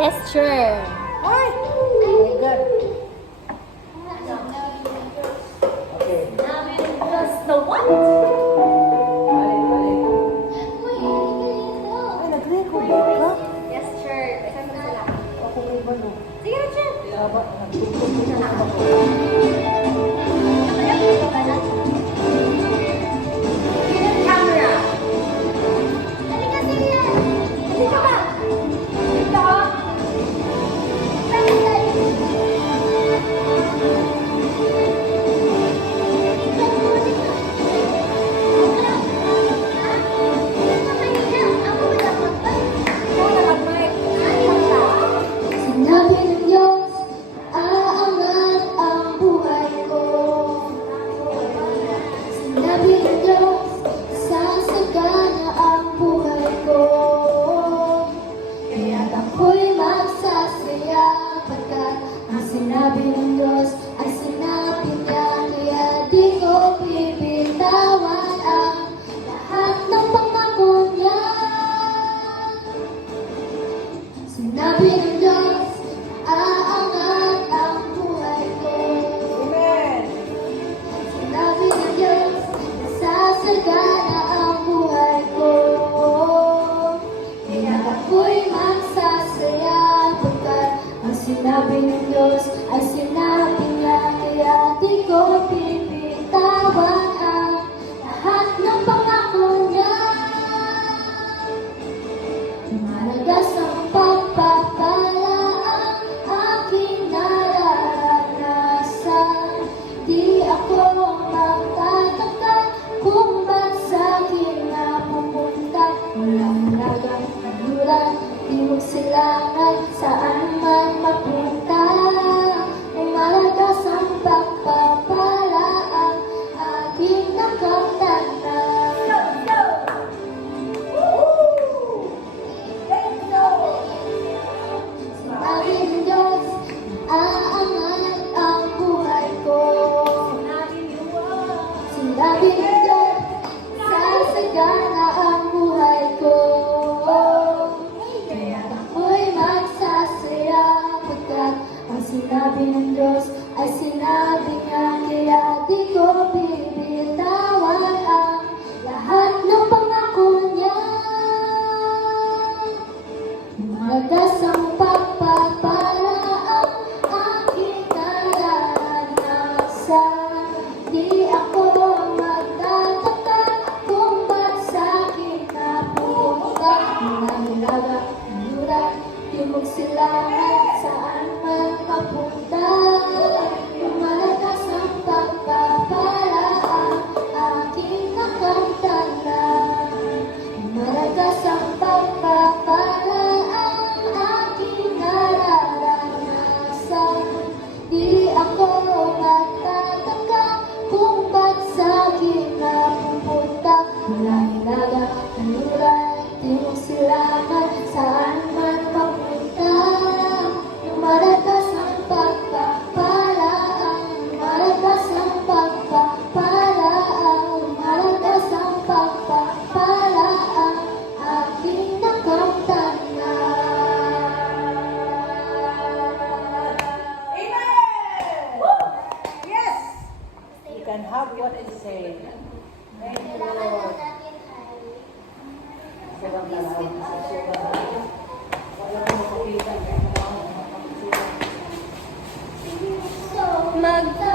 Gesture. Ay! Very good. Okay. Just the what? Balik, balik. Ay, nag-record ka? Gesture. Isa sa sila. Ako may ba, no? Sige na, Chef. Saba, nagtutulog na ako. Camera. Halika, Celia. Halika ba? Ito. Sinabi ng Diyos, aangat ang buhay ko. Sinabi ng Diyos, sasagana ang buhay ko. Kaya't ako'y magsasaya, pagkat ang sinabi ng Diyos ay sinabi niya. Kaya di ko bibitawan ang lahat ng pangako niya. Sinabi ng Diyos, aangat ang buhay ko. Amen! Sinabi ng Diyos, sasagana ang buhay ko. Kaya ako'y magsasaya, pagkat ang sinabi ng Diyos ay sinabi niya. Kaya di ko bibitawan ang lahat ng pangako niya. Maragas ang pagpapala ang aking nararanasan. Di ako magtataka kung ba't sa'kin napupunta. Walang lagang kaluran, iwag silangan saan man mapunta. Maragas ang pagpapala ang aking nakamdaman. Sinabi ng Diyos, aangat ang buhay ko. Sinabi ng Diyos, sasagana ang buhay ko. Kaya ako'y magsasaya, pagkat ang sinabi ng Diyos ay sinabi niya. Kaya di ko bibitawan ang lahat ng pangako niya. Maragas ang pagpapala ang aking nararanasan. Di ako magtataka kung ba't sa'kin napupunta. Mga hilaga, timog silangan saan man mapunta. Maragas ang pagpapala ang aking nakamtanan. Maragas ang pagpapala ang aking nararanasan. Di ako magtataka kung ba't sa'kin napupunta. Wala hilaga, kaluran, timog silangan saan man mapunta. Maragas ang pagpapala ang maragas ang pagpapala ang maragas ang pagpapala ang aking nakamtanan. Amen! Yes! You can have what you say. Thank you, Lord. Sarap na lang. Wala ko makapita. Magta